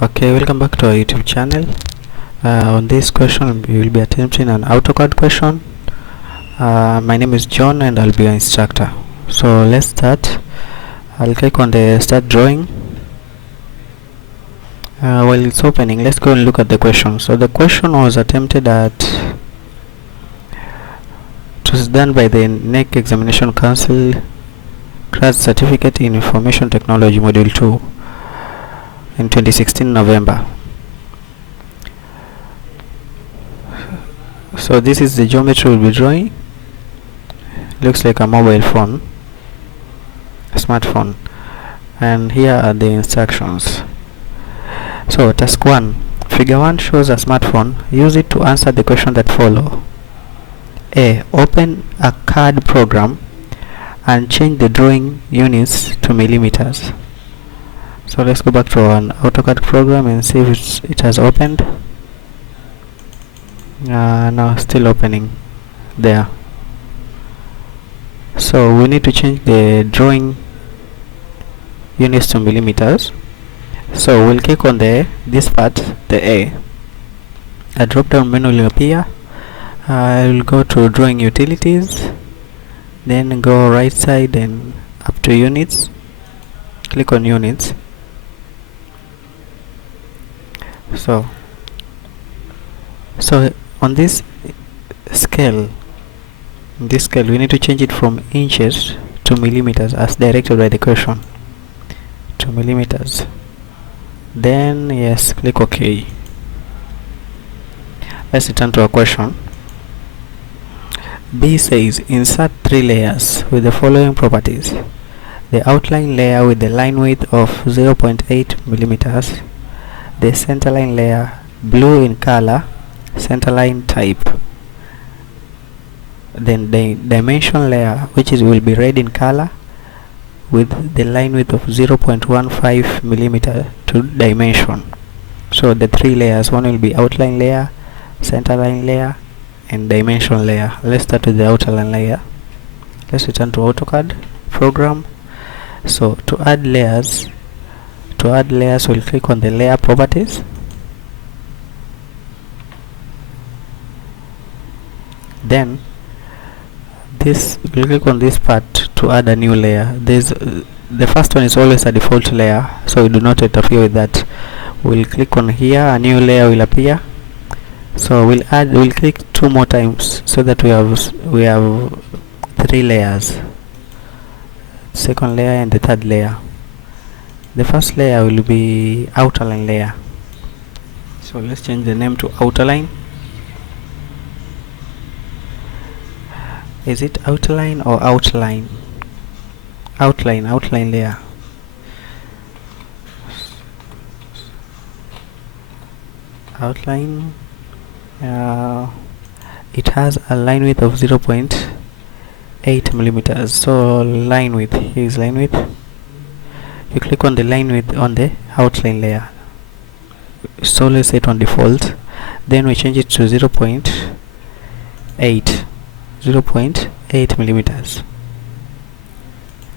Okay, welcome back to our YouTube channel. On this question we will be attempting an AutoCAD question. My name is John and I'll be your instructor. So let's start. I'll click on the start drawing. While it's opening, let's go and look at the question. So the question was attempted at, it was done by the KNEC Examination Council, Grad Certificate in Information Technology Module 2 in 2016 November. So this is the geometry we'll be drawing. Looks like a mobile phone, a smartphone, and here are the instructions. So task 1, figure 1 shows a smartphone. Use it to answer the question that follow. A. Open a CAD program and change the drawing units to millimeters. So let's go back to an AutoCAD program and see if it has opened. No, still opening there. So we need to change the drawing units to millimeters. So we'll click on this part, the A drop down menu will appear. I will go to drawing utilities, then go right side and up to units, click on units. So on this scale, we need to change it from inches to millimeters as directed by the question, to millimeters. Then yes, click OK. Let's return to our question. B says insert 3 layers with the following properties: the outline layer with the line width of 0.8 millimeters, the centerline layer blue in color, centerline type, then the dimension layer which will be red in color with the line width of 0.15 millimeter to dimension. So the 3 layers, one will be outline layer, centerline layer and dimension layer. Let's start with the outline layer. Let's return to AutoCAD program. So to add layers, we'll click on the layer properties. Then we'll click on this part to add a new layer. The first one is always a default layer, so we do not interfere with that. We'll click on here, a new layer will appear. So we'll click 2 more times so that we have 3 layers, second layer and the third layer. The first layer will be outline layer, so let's change the name to outline. Is it outline or outline? Outline layer. Outline. It has a line width of 0.8 millimeters. So line width, here is line width. You click on the line width on the outline layer. It's always set on default. Then we change it to 0.8 millimeters,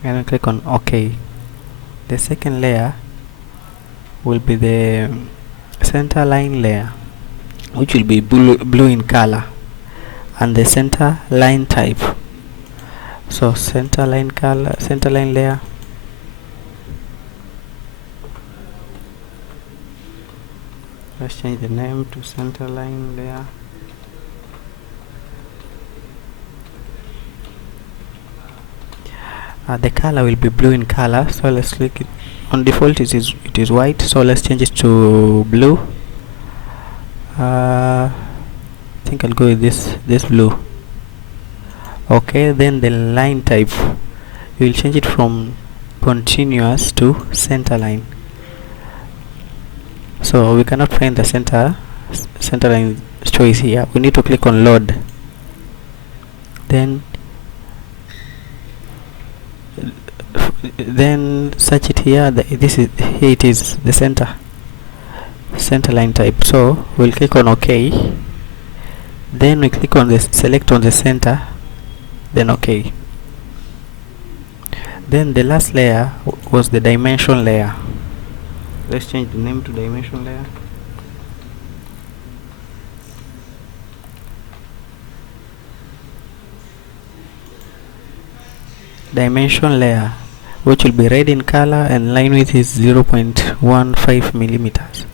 and I click on OK. The second layer will be the center line layer, which will be blue in color, and the center line type. So center line color, center line layer. Let's change the name to center line layer. The color will be blue in color, so let's click it. On default it is white, so let's change it to blue. I think I'll go with this blue. Okay, then the line type, you will change it from continuous to center line. So we cannot find the center line choice here. We need to click on load, then search it here. Here it is, the center line type. So we'll click on OK. Then we click on select on the center, then OK. Then the last layer was the dimension layer. Let's change the name to dimension layer. Dimension layer, which will be red in color, and line width is 0.15 millimeters.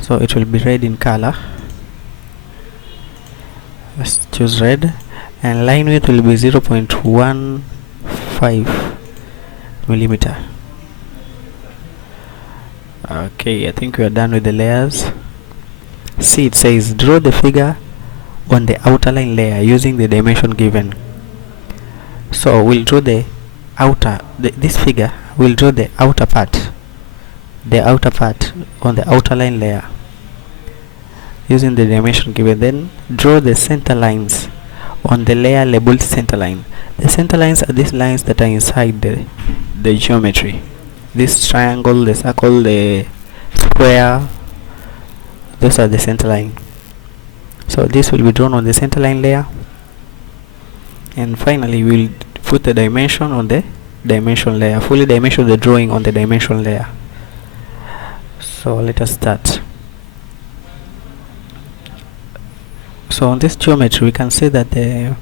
So it will be red in color. Let's choose red, and line width will be 0.15 millimeter. Okay, I think we are done with the layers. See, it says draw the figure on the outer line layer using the dimension given. So we'll draw the outer, this figure will draw the outer part on the outer line layer using the dimension given. Then draw the center lines on the layer labeled center line. The center lines are these lines that are inside the geometry. This triangle, the circle, the square, those are the center line. So this will be drawn on the center line layer, and finally we'll put the dimension on the dimension layer, fully dimension the drawing on the dimension layer. So let us start. So on this geometry we can see that the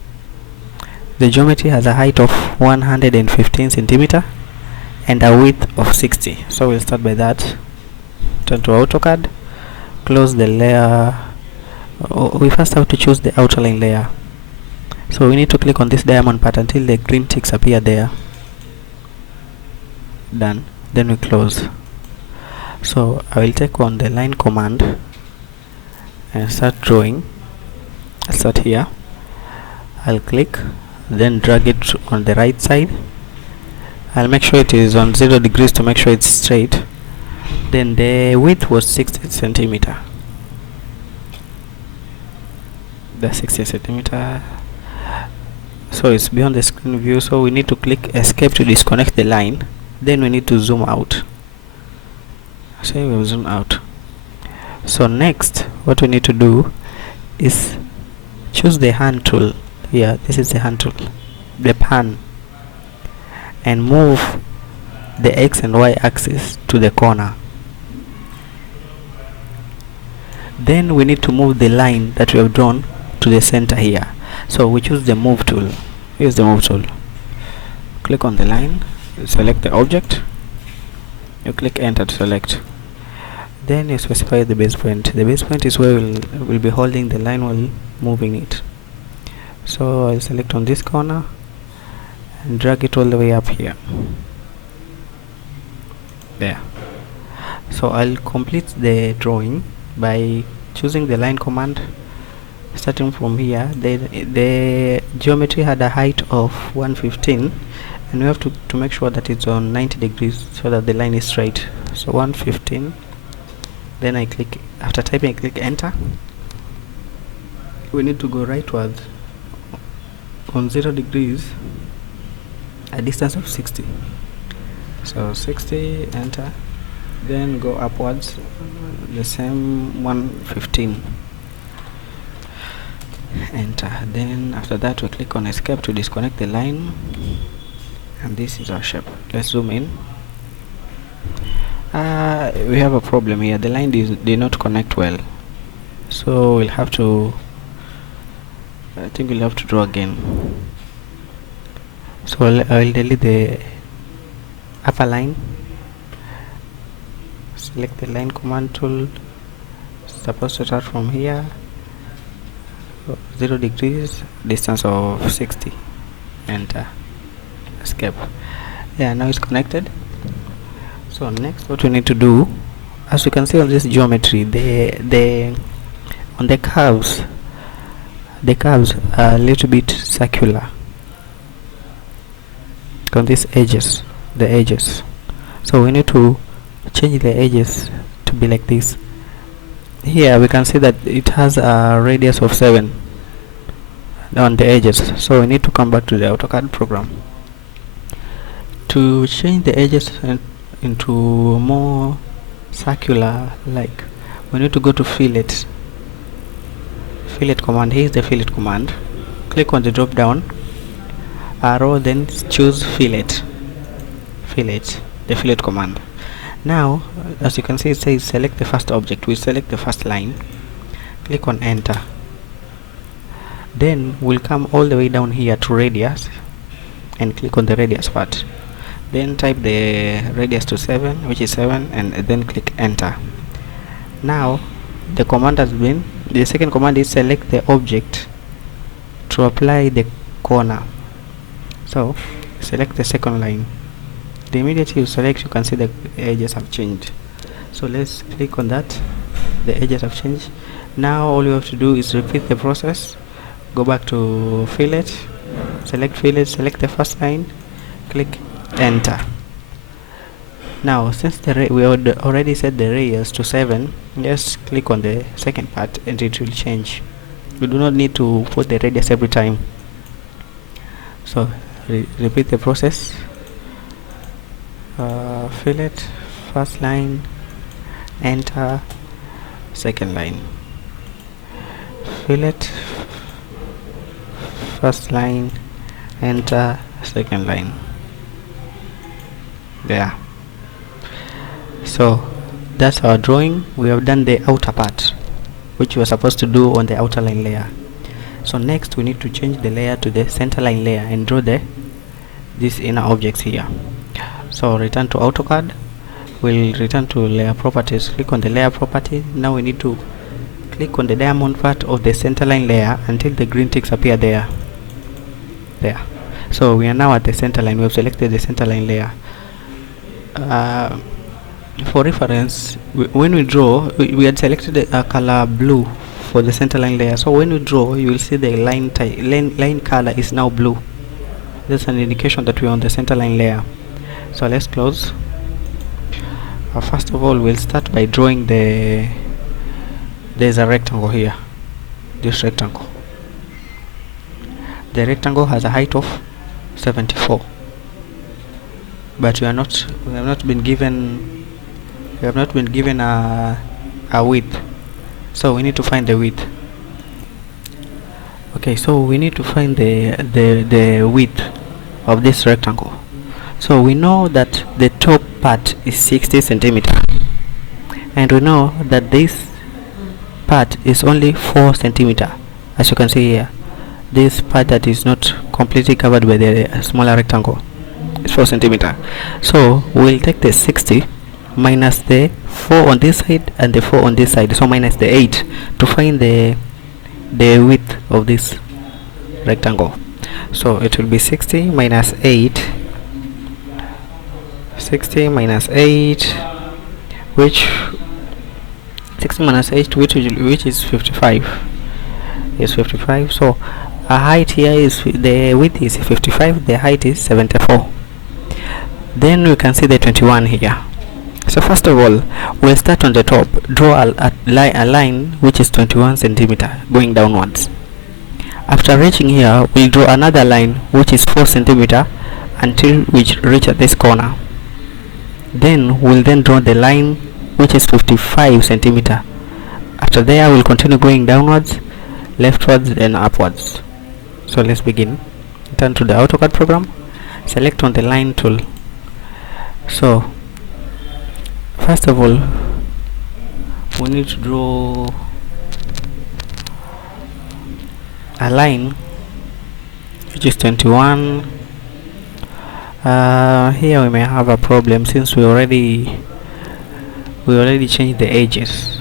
geometry has a height of 115 centimeter and a width of 60. So we'll start by that. Turn to AutoCAD, close the layer. We first have to choose the outer line layer. So we need to click on this diamond part until the green ticks appear there. Done. Then we close. So I will take on the line command and start drawing. I'll start here. I'll click, then drag it on the right side. I'll make sure it is on 0 degrees to make sure it's straight. Then the width was 60 centimeter. The 60 centimeter. So it's beyond the screen view, so we need to click escape to disconnect the line. Then we need to zoom out. So we'll zoom out. So next what we need to do is choose the hand tool. Here, this is the hand tool, the pan, and move the X and Y axis to the corner. Then we need to move the line that we have drawn to the center here. So we choose the move tool. Here's the move tool. Click on the line, select the object, you click enter to select. Then you specify the base point. The base point is where we'll be holding the line while moving it. So I'll select on this corner and drag it all the way up here. There. So I'll complete the drawing by choosing the line command. Starting from here, the geometry had a height of 115, and we have to make sure that it's on 90 degrees so that the line is straight. So 115. Then I click, after typing I click enter. We need to go rightwards on 0 degrees, a distance of 60. So 60, enter. Then go upwards the same 115, enter. Then after that we click on escape to disconnect the line, and this is our shape. Let's zoom in. We have a problem here. The line did not connect well, so we'll have to, I think we'll have to draw again. So I'll delete the upper line, select the line command tool. Supposed to start from here, 0 degrees, distance of 60, enter, escape. Yeah, now it's connected. So next what we need to do, as you can see on this geometry, on the curves are a little bit circular on these edges, the edges. So we need to change the edges to be like this. Here we can see that it has a radius of 7 on the edges, so we need to come back to the AutoCAD program to change the edges into more circular. Like, we need to go to fillet command. Here is the fillet command. Click on the drop down arrow, then choose fillet, the fillet command. Now as you can see, it says select the first object. We select the first line, click on enter. Then we'll come all the way down here to radius and click on the radius part. Then type the radius to 7, which is 7, and then click enter. Now the command has been, the second command is select the object to apply the corner. So select the second line. The immediately you select, you can see the edges have changed. So let's click on that. The edges have changed. Now all you have to do is repeat the process. Go back to fillet, select the first line, click enter. Now since we already set the radius to 7, just click on the second part and it will change. You do not need to put the radius every time. So repeat the process. Fillet, first line, enter, second line, fillet, first line, enter, second line. There. So that's our drawing. We have done the outer part, which we were supposed to do on the outer line layer. So next we need to change the layer to the center line layer and draw these inner objects here. So return to AutoCAD. We'll return to layer properties, click on the layer property. Now we need to click on the diamond part of the center line layer until the green ticks appear there. So we are now at the center line. We have selected the center line layer. For reference, when we draw, we had selected a color blue for the center line layer. So when we draw, you will see the line color is now blue. That's an indication that we are on the center line layer. So let's close. First of all, we'll start by drawing there's a rectangle here. This rectangle. The rectangle has a height of 74, but we have not been given a width. So we need to find the width. Okay, so we need to find the width of this rectangle. So we know that the top part is 60 centimeter, and we know that this part is only 4 centimeter. As you can see here, this part that is not completely covered by the smaller rectangle is 4 centimeter. So we'll take the 60 minus the 4 on this side and the 4 on this side, so minus the 8, to find the width of this rectangle. So it will be 60 minus 8, 60 minus 8, which 60 minus 8, which is 55. Is 55. So a height here is, the width is 55, the height is 74. Then we can see the 21 here. So first of all, we'll start on the top, draw a line which is 21 centimeter going downwards. After reaching here, we'll draw another line which is 4 centimeter until we reach at this corner. Then we'll draw the line which is 55 centimeter. After there, we'll continue going downwards, leftwards, and upwards. So let's begin. Turn to the AutoCAD program, select on the line tool. So first of all, we need to draw a line which is 21. Here we may have a problem since we already changed the edges.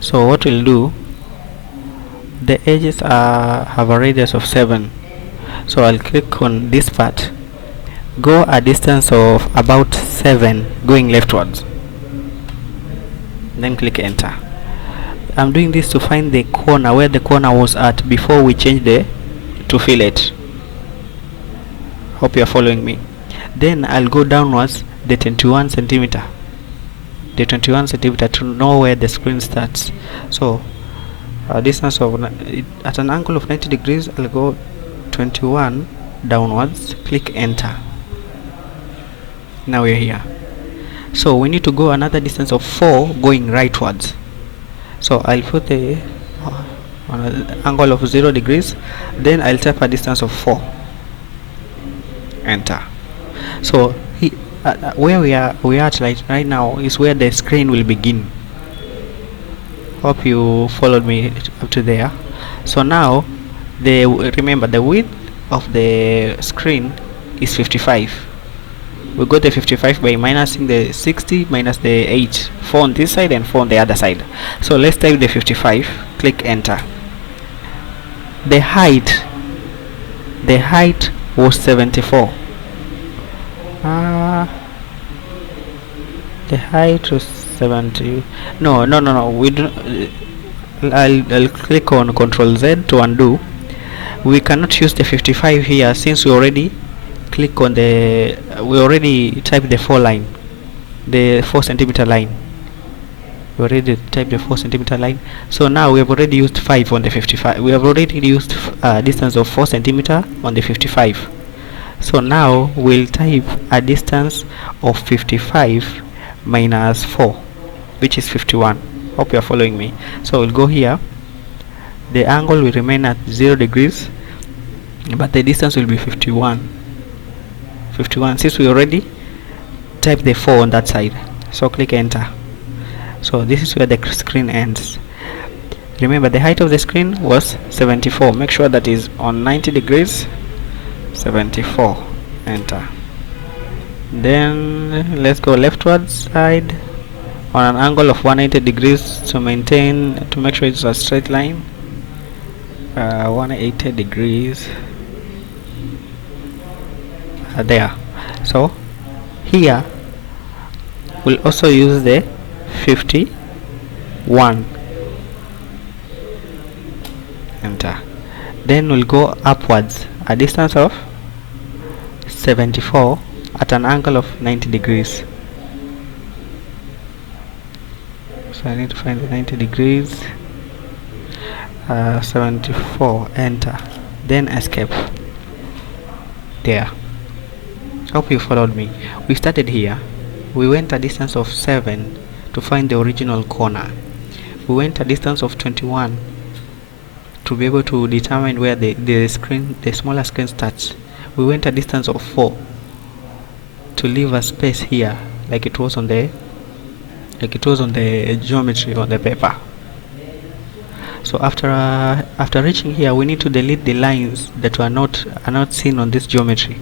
So what we'll do, the edges have a radius of 7. So I'll click on this part, go a distance of about 7 going leftwards, then click enter. I'm doing this to find the corner, where the corner was at before we changed to fillet. Hope you are following me. Then I'll go downwards the 21 centimeter to know where the screen starts. So a distance of at an angle of 90 degrees, I'll go 21 downwards, click enter. Now we're here. So we need to go another distance of 4 going rightwards. So I'll put the on an angle of 0 degrees, then I'll type a distance of 4, enter. So where we are at right now is where the screen will begin. Hope you followed me up to there. So now remember the width of the screen is 55. We got the 55 by minusing the 60 minus the 8, 4 on this side and 4 on the other side. So let's type the 55, click enter. The height was 74. The height was 70. No, we do. I'll click on Ctrl Z to undo. We cannot use the 55 here since we already click on we already typed the 4 line, the 4 centimeter line. We already typed the 4 centimeter line. So now we have already used 5 on the 55. We have already used distance of 4 centimeter on the 55. So now we'll type a distance of 55 minus 4, which is 51. Hope you are following me. So we'll go here. The angle will remain at 0 degrees, but the distance will be 51 since we already typed the 4 on that side. So click enter. So this is where the screen ends. Remember the height of the screen was 74. Make sure that is on 90 degrees. 74. Enter. Then let's go leftward side on an angle of 180 degrees to make sure it's a straight line. 180 degrees. There. So here we'll also use the 51. Enter. Then we'll go upwards a distance of 74 at an angle of 90 degrees. So I need to find the 90 degrees. 74. Enter. Then escape. There. Hope you followed me. We started here. We went a distance of 7 to find the original corner. We went a distance of 21 to be able to determine where the smaller screen starts. We went a distance of 4 to leave a space here like it was on the geometry on the paper. So after reaching here, we need to delete the lines that are not seen on this geometry.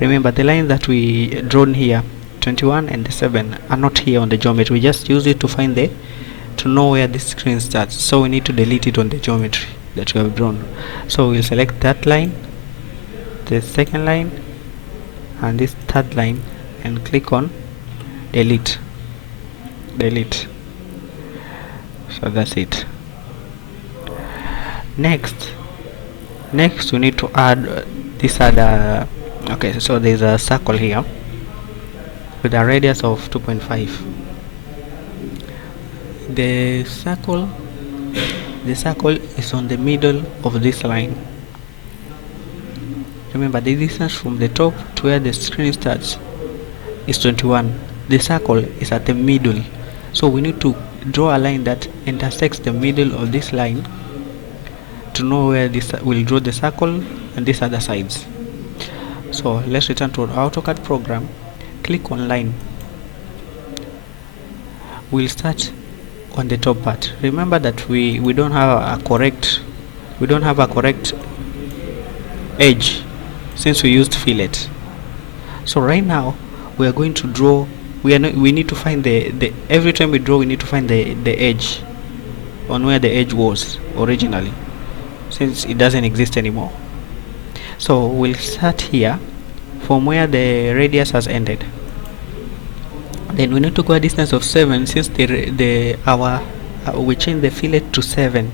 Remember the lines that we drawn here, 21 and the 7, are not here on the geometry. We just use it to know where this screen starts. So we need to delete it on the geometry that we have drawn. So we'll select that line, the second line, and this third line, and click on delete. So that's it. Next we need to add this other. Okay, so there's a circle here with a radius of 2.5. The circle is on the middle of this line. Remember the distance from the top to where the screen starts is 21. The circle is at the middle, so we need to draw a line that intersects the middle of this line to know where this will draw the circle and these other sides. So let's return to our AutoCAD program. Click on line. We'll start on the top part. Remember that we don't have a correct edge since we used fillet. So right now we are going to draw. We need to find the every time we draw we need to find the edge on where the edge was originally, since it doesn't exist anymore. So we'll start here from where the radius has ended. Then we need to go a distance of 7 since we change the fillet to 7.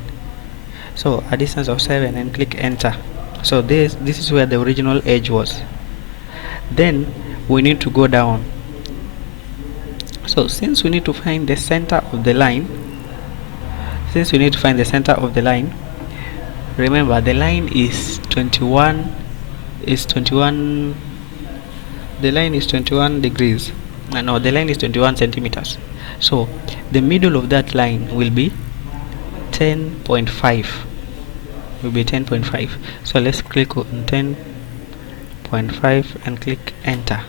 So a distance of 7 and click enter. So this is where the original edge was. Then we need to go down. So since we need to find the center of the line, remember the line is 21 the line is 21 degrees. No, the line is 21 centimeters. So the middle of that line will be 10.5. So let's click on 10.5 and click enter.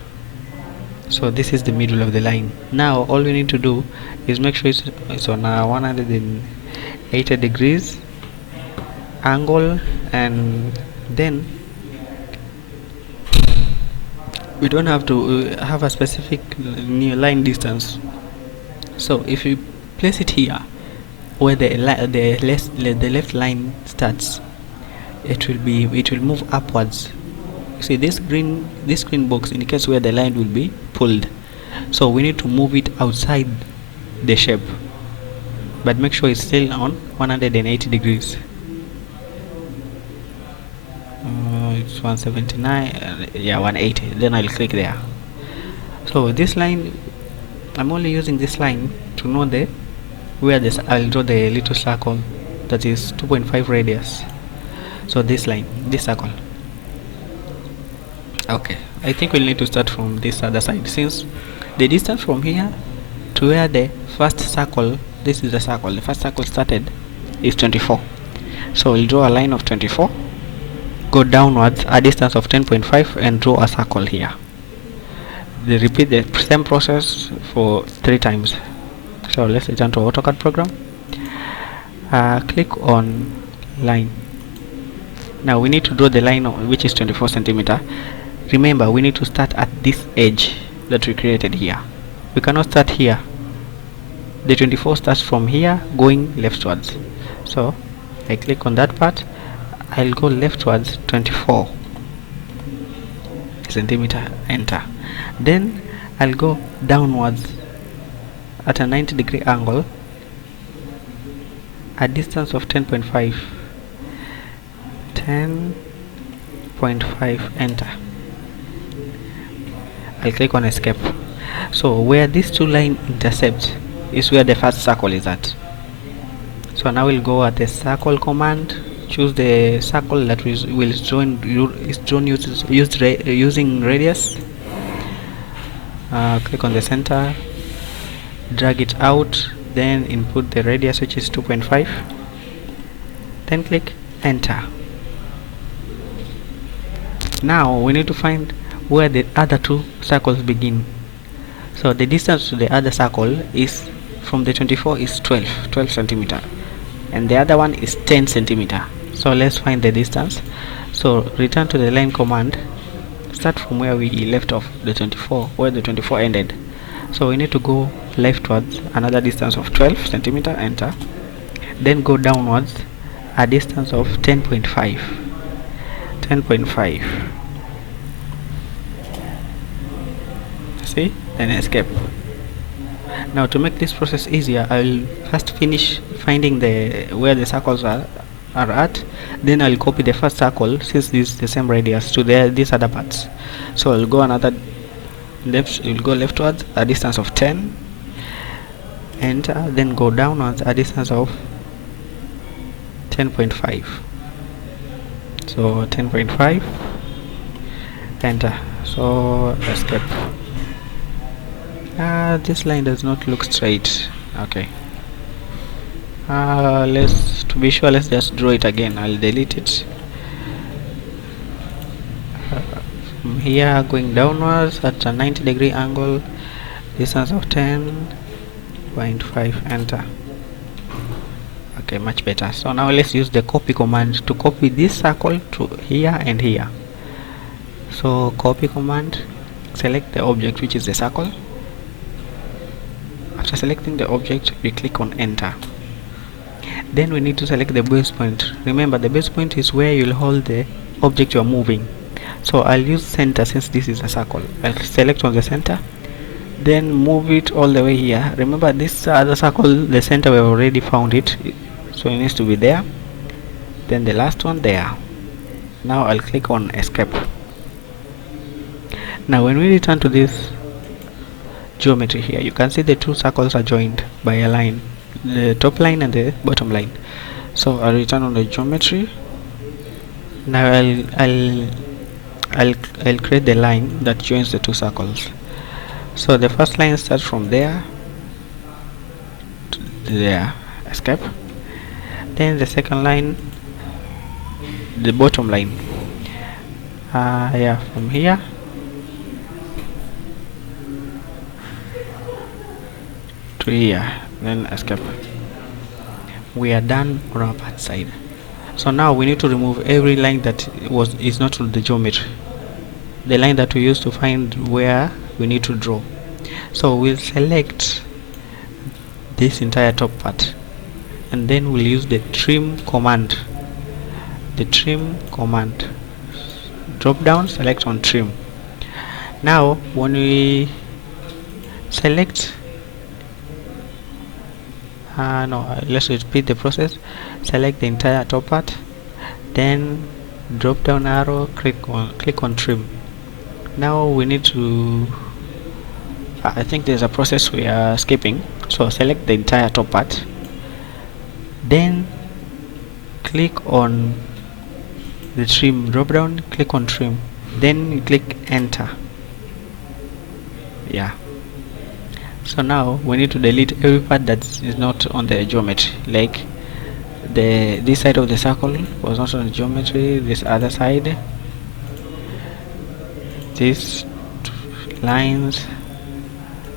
So this is the middle of the line. Now all we need to do is make sure it's on a 180 degrees angle, and then we don't have to have a specific new line distance. So if you place it here where the left line starts, it will move upwards. See, this green box indicates where the line will be pulled, so we need to move it outside the shape, but make sure it's still on 180 degrees. It's 179, yeah, 180. Then I'll click there. So this line, I'm only using this line to know where this. I'll draw the little circle that is 2.5 radius. So this line, this circle. Okay, I think we'll need to start from this other side, since the distance from here to where the first circle, this is the circle, the first circle started, is 24. So we'll draw a line of 24, go downwards a distance of 10.5, and draw a circle here. They repeat the same process for 3 times. So let's return to AutoCAD program. Click on line. Now we need to draw the line which is 24 centimeter. Remember, we need to start at this edge that we created here. We cannot start here. The 24 starts from here going leftwards. So I click on that part. I'll go leftwards 24 centimeter, enter. Then I'll go downwards at a 90 degree angle, a distance of 10.5, 10.5, enter. I'll click on escape. So where these two lines intersect is where the first circle is at. So now we'll go at the circle command, choose the circle that will join using radius. Click on the center, drag it out, then input the radius, which is 2.5, then click enter. Now we need to find where the other 2 circles begin. So the distance to the other circle is from the 24 is 12 centimeter, and the other one is 10 centimeter. So let's find the distance. So return to the line command, start from where we left off, the 24, where the 24 ended. So we need to go leftwards another distance of 12 centimeter, enter. Then go downwards a distance of 10.5, see, then escape. Now to make this process easier, I'll first finish finding where the circles are at, then I'll copy the first circle, since this is the same radius, to these other parts. So I'll go leftwards a distance of 10, enter, then go downwards a distance of 10.5. So 10.5, enter. So escape. This line does not look straight. Okay. To be sure, let's just draw it again. I'll delete it. From here, going downwards at a 90 degree angle, distance of 10.5, enter. Okay, much better. So now let's use the copy command to copy this circle to here and here. So copy command, select the object, which is the circle. After selecting the object, we click on enter. Then we need to select the base point. Remember, the base point is where you'll hold the object you are moving. So I'll use center, since this is a circle. I'll select on the center, then move it all the way here. Remember, this other circle, the center, we have already found it, so it needs to be there. Then the last one there. Now I'll click on escape. Now when we return to this geometry here, you can see the 2 circles are joined by a line, the top line and the bottom line. So I'll return on the geometry. Now I'll create the line that joins the 2 circles. So the first line starts from there to there, escape. Then the second line, the bottom line, from here to here, then escape. We are done on our part side. So now we need to remove every line that is not on the geometry, the line that we used to find where we need to draw. So we'll select this entire top part, and then we'll use the trim command. Drop down, select on trim. Now when we select let's repeat the process. Select the entire top part, then drop down arrow, click on trim. Now we need to I think there's a process we are skipping, so select the entire top part, then click on the trim drop down, click on trim, then you click enter. Yeah, so now we need to delete every part that is not on the geometry, like this side of the circle was not on the geometry, this other side, these lines,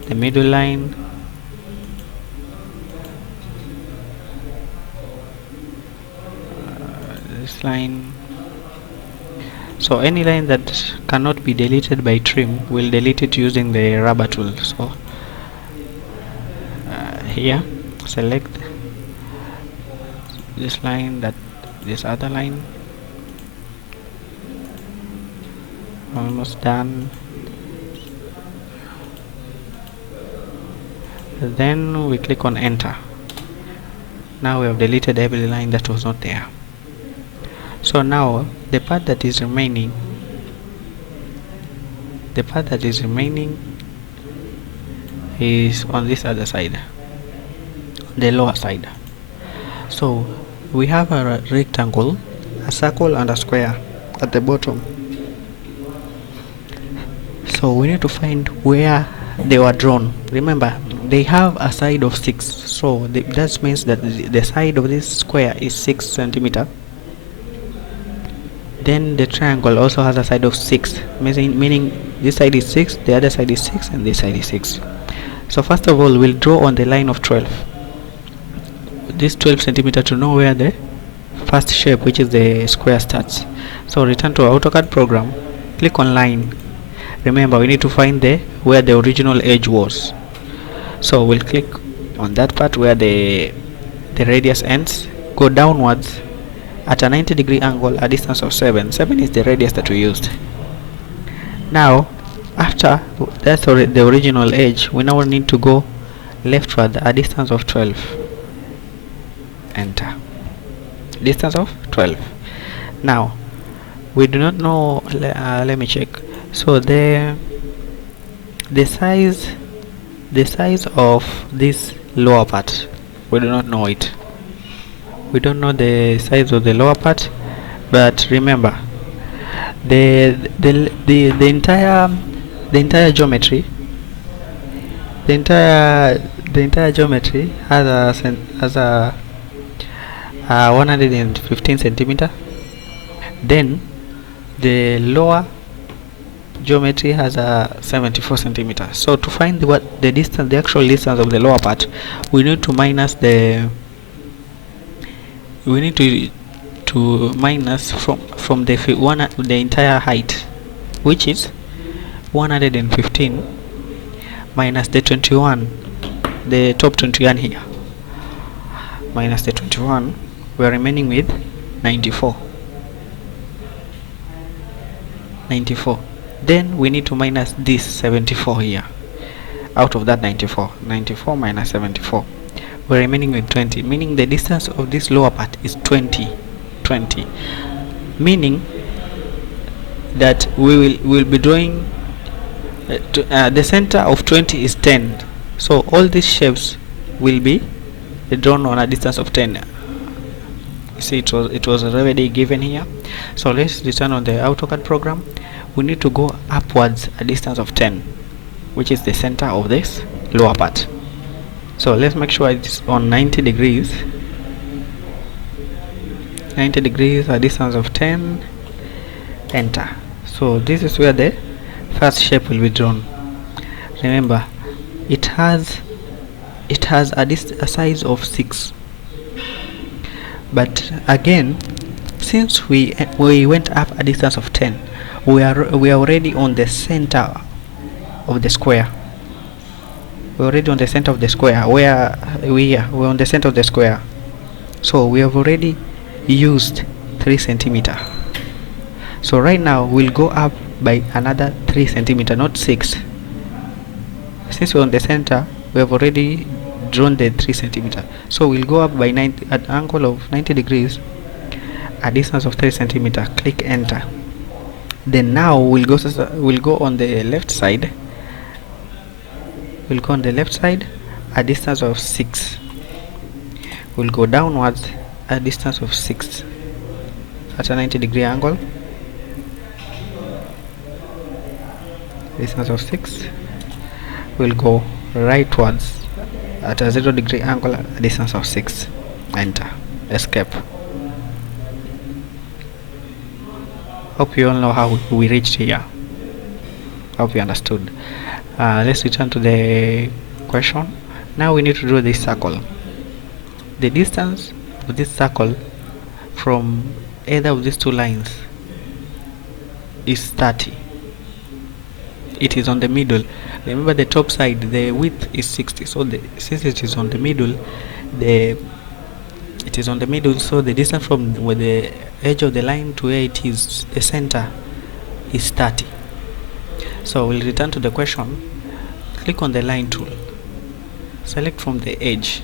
the middle line, this line. So any line that cannot be deleted by trim, we'll delete it using the rubber tool. So here select this line, this other line. Almost done. Then we click on enter. Now we have deleted every line that was not there. So now the part that is remaining is on this other side, the lower side. So we have a rectangle, a circle and a square at the bottom. So we need to find where they were drawn. Remember, they have a side of 6, so that means that the side of this square is 6 centimeter. Then the triangle also has a side of 6, meaning this side is 6, the other side is 6, and this side is 6. So first of all, we'll draw on the line of 12, this 12 centimeter, to know where the first shape, which is the square, starts. So return to our AutoCAD program, click on line. Remember, we need to find where the original edge was. So we'll click on that part where the radius ends, go downwards at a 90-degree angle, a distance of 7. 7 is the radius that we used. Now after that's the original edge, we now need to go leftward a distance of 12. Enter. Distance of 12. Now we do not know, let me check. So the size of this lower part, we do not know it. We don't know the size of the lower part, but remember the entire geometry has a 115 centimeter. Then the lower geometry has a 74 centimeter. So to find the actual distance of the lower part, we need to minus from the entire height, which is 115, minus the 21, the top 21 here, minus the 21, we are remaining with 94. Then we need to minus this 74 here out of that 94 minus 74, we're remaining with 20, meaning the distance of this lower part is 20, meaning that we will be drawing the center of 20 is 10, so all these shapes will be drawn on a distance of 10. You see, it was already given here. So let's return on the AutoCAD program. We need to go upwards a distance of 10, which is the center of this lower part. So let's make sure it's on 90 degrees, a distance of 10, enter. So this is where the first shape will be drawn. Remember, it has it has a size of 6. But again, since we went up a distance of 10, we are already on the center of the square. We're already on the center of the square. We're on the center of the square. So we have already used 3 centimeter. So right now we'll go up by another 3 centimeter, not 6. Since we're on the center, we have already drawn the 3 centimeter. So we'll go up by 90 at an angle of 90 degrees, a distance of 3 centimeter. Click enter. Then now we'll go on the left side. We'll go on the left side, a distance of 6. We'll go downwards, a distance of 6 at a 90-degree angle, distance of 6. We'll go rightwards at a 0-degree angle, a distance of 6. Enter. Escape. Hope you all know how we reached here. Hope you understood. Let's return to the question. Now we need to draw this circle. The distance of this circle from either of these two lines is 30. It is on the middle. Remember, the top side, the width is 60. So since it is on the middle, so the distance from where the edge of the line to where it is the center is 30. So we'll return to the question. Click on the line tool, select from the edge,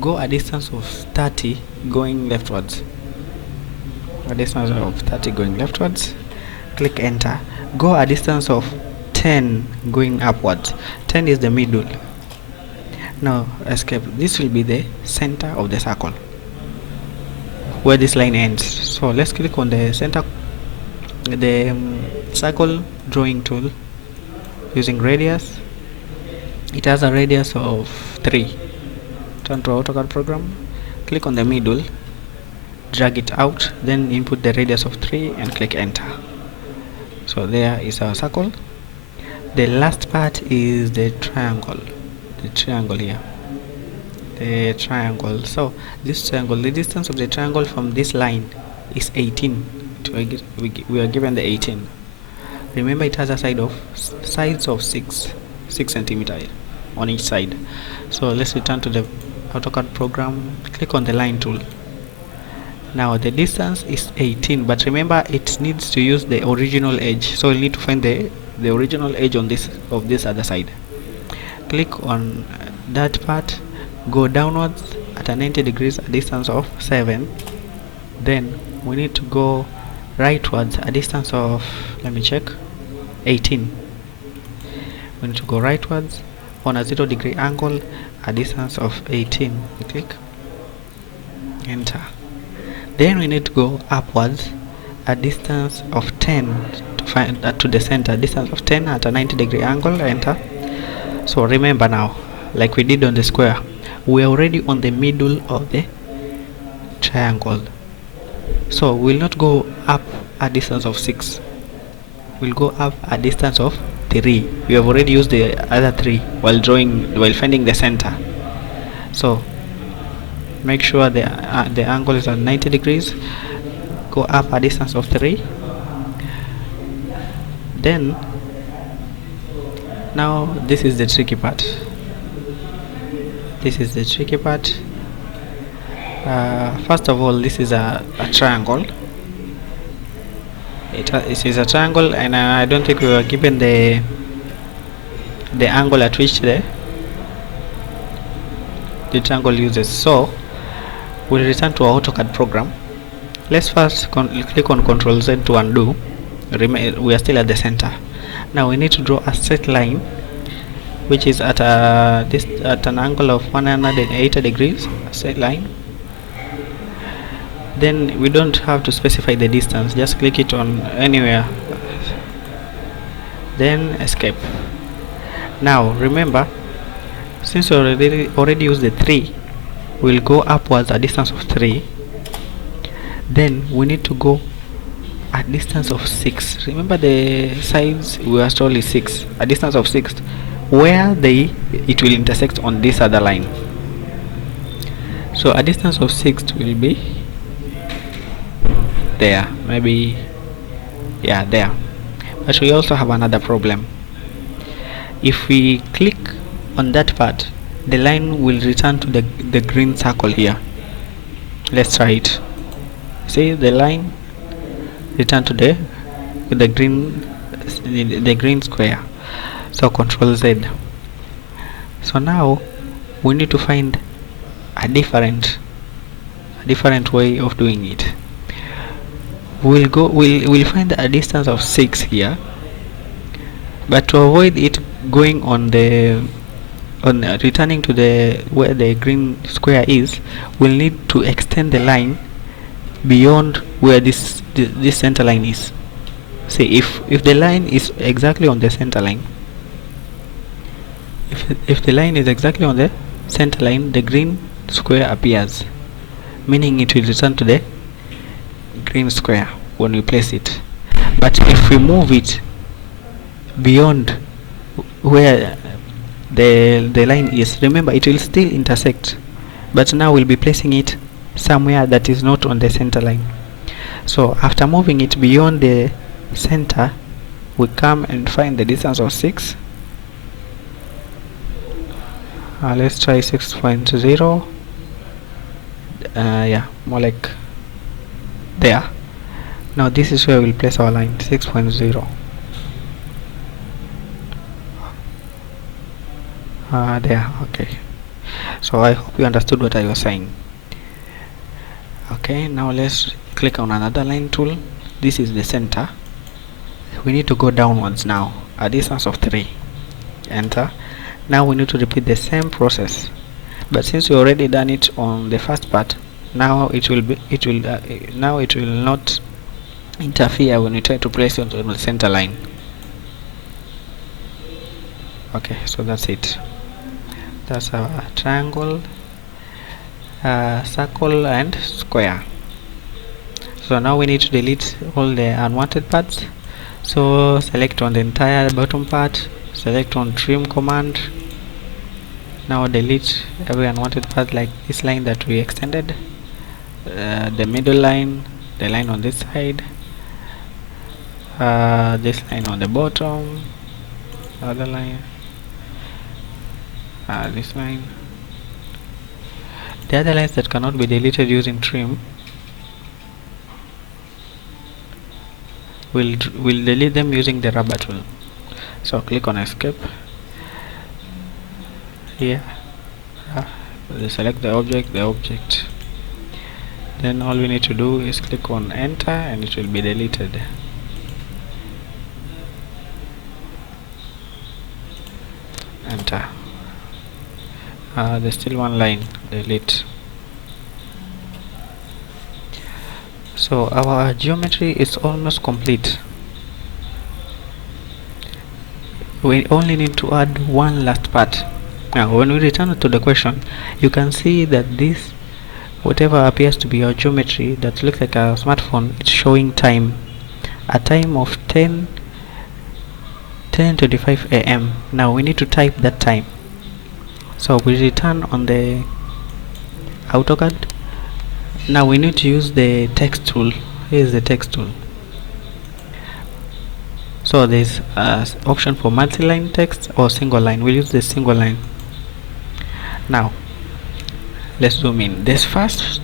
go a distance of 30 going leftwards, click enter. Go a distance of 10 going upwards. 10 is the middle. Now escape. This will be the center of the circle where this line ends. So let's click on the center, the circle drawing tool using radius. It has a radius of 3. Turn to AutoCAD program, click on the middle, drag it out, then input the radius of 3 and click enter. So there is our circle. The last part is the triangle. Here, the triangle. So this triangle, the distance of the triangle from this line is 18. We are given the 18. Remember, it has a size of 6 centimeter on each side. So let's return to the AutoCAD program, click on the line tool. Now the distance is 18, but remember it needs to use the original edge, so we'll need to find the original edge on this other side. Click on that part, go downwards at a 90 degrees, a distance of 7. Then we need to go rightwards, a distance of, let me check, 18. We need to go rightwards on a 0-degree angle, a distance of 18. We click enter. Then we need to go upwards, a distance of 10 to find to the center, distance of 10 at a 90-degree angle. Enter. So remember now, like we did on the square, we are already on the middle of the triangle. So we'll not go up a distance of 6. We'll go up a distance of 3. We have already used the other 3 while finding the center. So make sure the angle is at 90 degrees. Go up a distance of 3. Then now this is the tricky part. First of all, this is a triangle. It is a triangle, and I don't think we were given the angle at which the triangle uses. So we'll return to our AutoCAD program. Let's first click on Ctrl Z to undo. We are still at the center. Now we need to draw a straight line which is at an angle of 180 degrees, a straight line. Then we don't have to specify the distance, just click it on anywhere, then escape. Now remember, since we already used the 3, we'll go upwards a distance of 3. Then we need to go a distance of 6. Remember, the sides we are told is 6, a distance of 6. where it will intersect on this other line. So a distance of 6 will be there, maybe, yeah, there. But we also have another problem. If we click on that part, the line will return to the green circle here. Let's try it. See, the line return to the green square. So Control Z. So now we need to find a different way of doing it. We'll find a distance of 6 here, but to avoid it going on returning to where the green square is, we'll need to extend the line beyond where this center line is. See, if the line is exactly on the center line, if the line is exactly on the center line, the green square appears, meaning it will return to the green square when we place it. But if we move it beyond where the line is, remember, it will still intersect, but now we'll be placing it somewhere that is not on the center line. So after moving it beyond the center, we come and find the distance of 6. Let's try 6.0. Yeah, more like there. Now this is where we'll place our line, 6.0. There. Okay, so I hope you understood what I was saying. Okay, now let's click on another line tool. This is the center. We need to go downwards now, a distance of 3. Enter. Now we need to repeat the same process, but since we already done it on the first part, now it will not interfere when we try to place it on the center line. Okay, so that's it. That's our triangle, circle and square. So now we need to delete all the unwanted parts. So select on the entire bottom part, select on trim command. Now delete every unwanted part, like this line that we extended, the middle line, the line on this side, this line on the bottom, other line, this line. The other lines that cannot be deleted using trim, we'll delete them using the rubber tool. So click on escape here, select the object, then all we need to do is click on enter and it will be deleted. Enter. There's still one line, delete. So our geometry is almost complete. We only need to add one last part. Now when we return to the question, you can see that this, whatever appears to be our geometry that looks like a smartphone, it's showing time, a time of 10:25 a.m. Now we need to type that time. So we return on the AutoCAD. Now we need to use the text tool. Here is the text tool. So there's an option for multi-line text or single line. We'll use the single line. Now let's zoom in. The first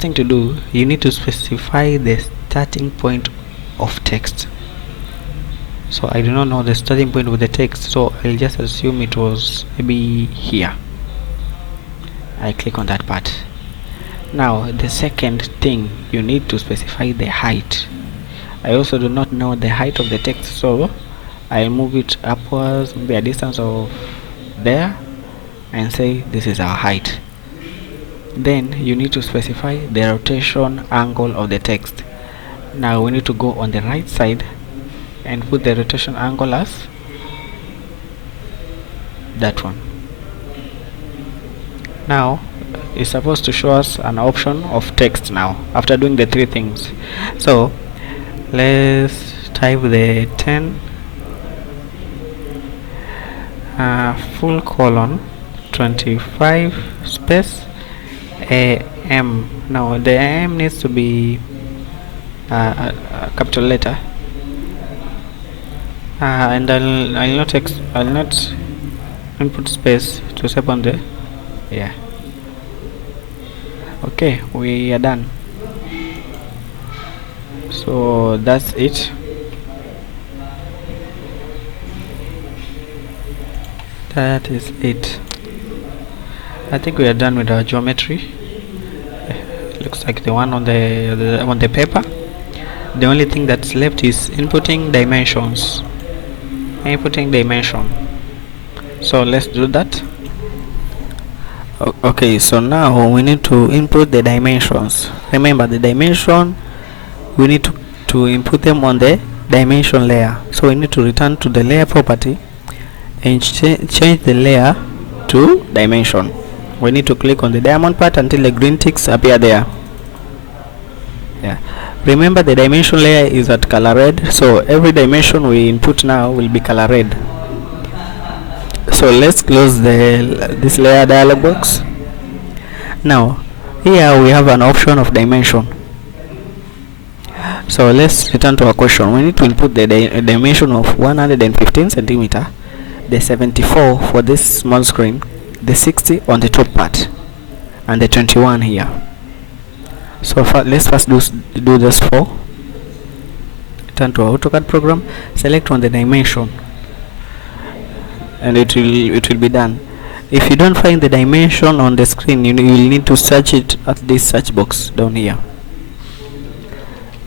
thing to do, you need to specify the starting point of text. So I do not know the starting point with the text, so I'll just assume it was maybe here. I click on that part. Now the second thing, you need to specify the height. I also do not know the height of the text, so I'll move it upwards, maybe a distance of there, and say this is our height. Then you need to specify the rotation angle of the text. Now we need to go on the right side and put the rotation angle as that one. Now it's supposed to show us an option of text now after doing the 3 things. So let's type the 10 full colon 25 space AM. Now the AM needs to be a capital letter, and I'll not input space to step on the okay, we are done. So that's it. That is it. I think we are done with our geometry. Looks like the one on the paper. The only thing that's left is inputting dimensions. So let's do that. Okay, so now we need to input the dimensions. Remember, the dimension, we need to input them on the dimension layer. So we need to return to the layer property and change the layer to dimension. We need to click on the diamond part until the green ticks appear there. Remember, the dimension layer is at color red, so every dimension we input now will be color red. So let's close this layer dialog box. Now here we have an option of dimension. So let's return to our question. We need to input the dimension of 115 centimeter, the 74 for this small screen, the 60 on the top part, and the 21 here. So let's first do this for. Turn to our AutoCAD program, select on the dimension, and it will be done. If you don't find the dimension on the screen, you will need to search it at this search box down here.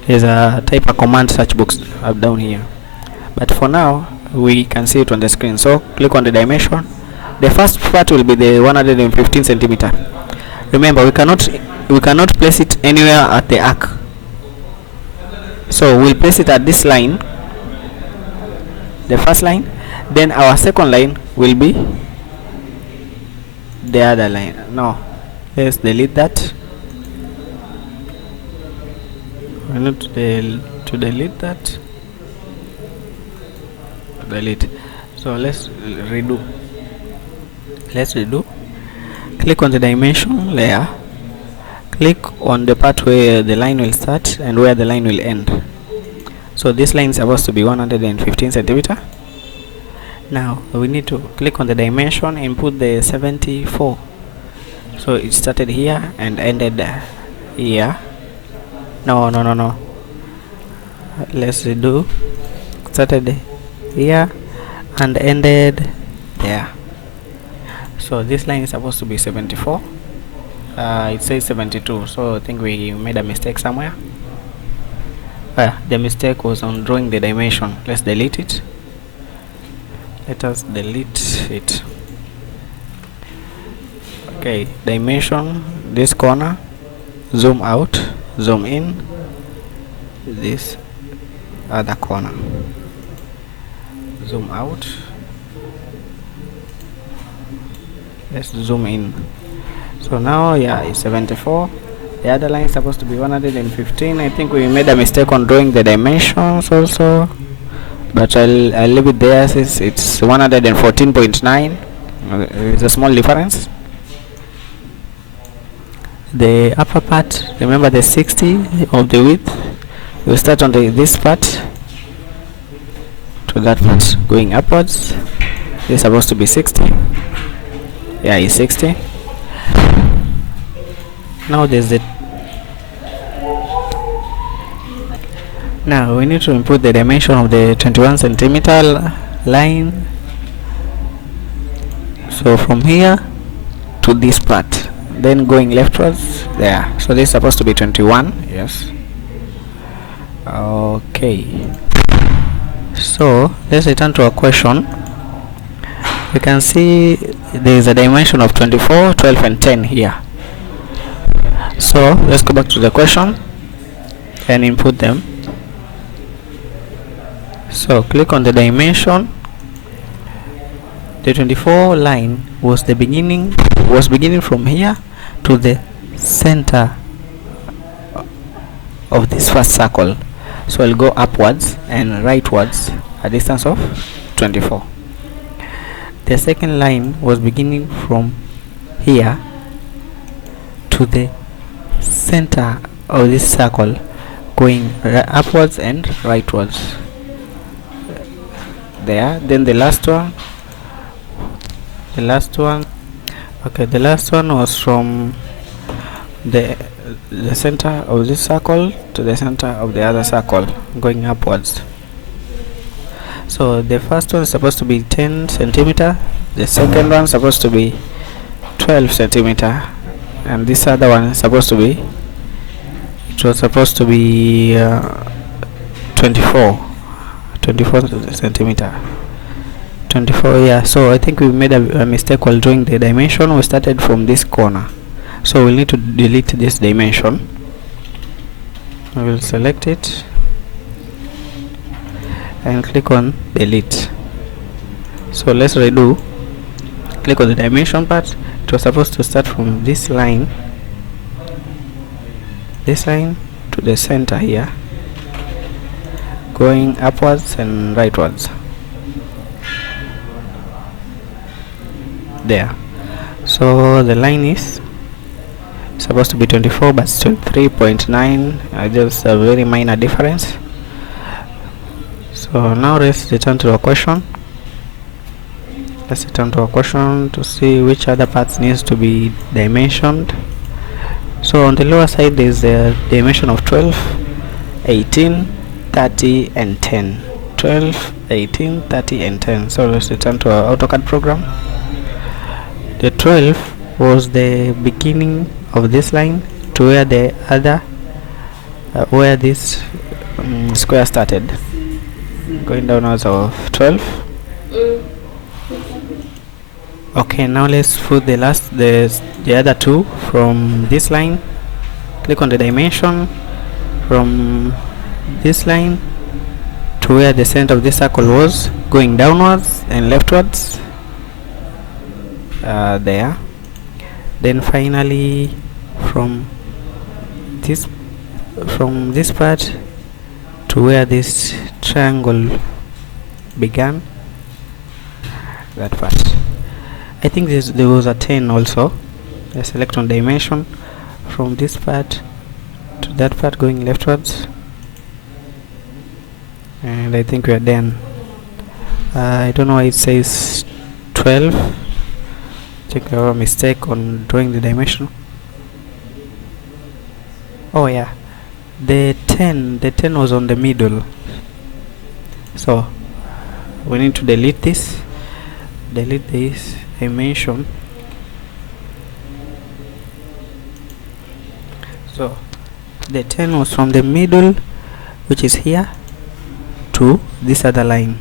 There's a type of command search box up down here, but for now we can see it on the screen. So click on the dimension. The first part will be the 115 centimeter. Remember, we cannot place it anywhere at the arc, so we'll place it at this line, the first line. Then our second line will be the other line. No, let's delete that. We need to delete that. Delete. So let's redo. Click on the dimension layer. Click on the part where the line will start and where the line will end. So this line is supposed to be 115 centimeter. Now we need to click on the dimension, input the 74. So it started here and ended here. No. Let's redo. Started here and ended there. So this line is supposed to be 74. It says 72, so I think we made a mistake somewhere. The mistake was on drawing the dimension. Let's delete it. Let us delete it. Okay, dimension, this corner, zoom out, zoom in, this other corner, zoom out, let's zoom in. So now it's 74. The other line is supposed to be 115. I think we made a mistake on drawing the dimensions also, but I'll leave it there since it's 114.9. It's a small difference. The upper part, remember the 60 of the width, we start on this part to that part going upwards. This is supposed to be 60. It's 60. Now now we need to input the dimension of the 21 centimeter line. So from here to this part, then going leftwards there. So this is supposed to be 21. Yes. Okay. So let's return to our question. We can see there is a dimension of 24, 12 and 10 here. So let's go back to the question and input them. So click on the dimension. The 24 line was beginning from here to the center of this first circle. So I'll go upwards and rightwards a distance of 24. the second line was beginning from here to the center of this circle, going upwards and rightwards. There. Then the last one okay, the last one was from the center of this circle to the center of the other circle, going upwards. So the first one is supposed to be 10 centimeter, the second one is supposed to be 12 centimeter, and this other one is supposed to be 24 centimeter. 24. Yeah, so I think we made a mistake while drawing the dimension. We started from this corner, so we'll need to delete this dimension. I will select it and click on delete. So let's redo. Click on the dimension part. It was supposed to start from this line to the center here, going upwards and rightwards. There. So the line is supposed to be 24, but it's 23.9. Just a very minor difference. So now let's return to our question. Let's return to our question to see which other parts needs to be dimensioned. So on the lower side there is the dimension of 12, 18, 30 and 10. 12, 18, 30 and 10. So let's return to our AutoCAD program. The 12 was the beginning of this line to where the other where this square started, going downwards of 12. Okay, now let's put the other two from this line. Click on the dimension from this line to where the center of this circle was, going downwards and leftwards. There. Then finally from this part to where this triangle began, that part. I think there was a 10 also. I select on dimension from this part to that part, going leftwards, and I think we are done. I don't know why it says 12. Check our mistake on drawing the dimension. Oh yeah, the 10 was on the middle, so we need to delete this dimension. So the 10 was from the middle, which is here, to this other line,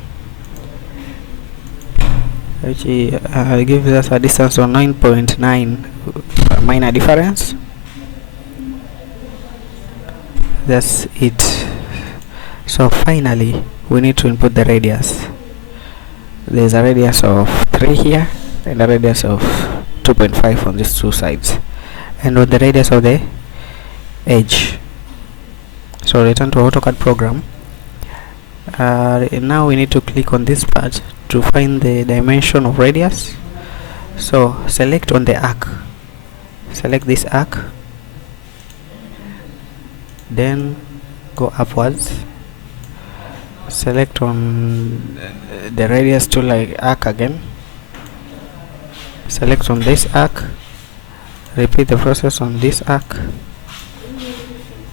which gives us a distance of 9.9, a minor difference. That's it. So finally we need to input the radius. There's a radius of 3 here and a radius of 2.5 on these two sides, and on the radius of the edge. So return to AutoCAD program. Now we need to click on this part to find the dimension of radius. So select on the arc, select this arc, then go upwards, select on the radius to like arc again, select on this arc, repeat the process on this arc,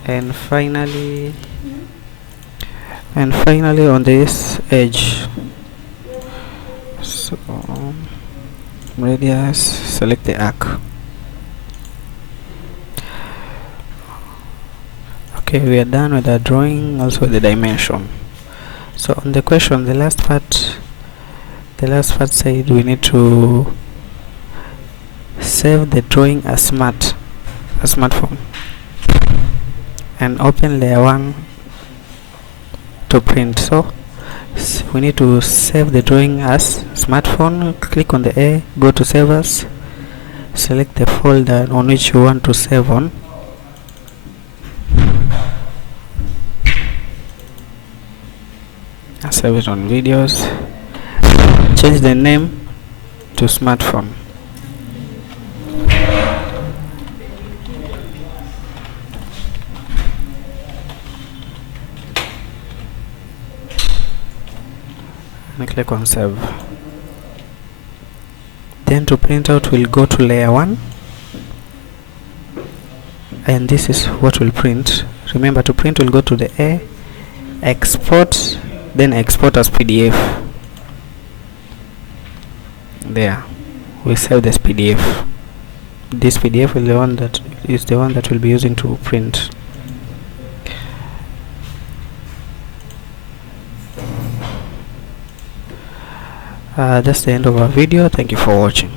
and finally on this edge. So radius, select the arc. Okay, we are done with our drawing, also the dimension. So on the question, the last part said we need to save the drawing as smartphone, and open layer 1 to print. So we need to save the drawing as smartphone. Click on the A, go to save as, select the folder on which you want to save on. Save it on videos. Change the name to smartphone. And click on save. Then to print out, we'll go to layer 1, and this is what will print. Remember, to print we'll go to the A, export, then export as PDF. There, we save this PDF. This PDF will is the one that we'll be using to print. That's the end of our video. Thank you for watching.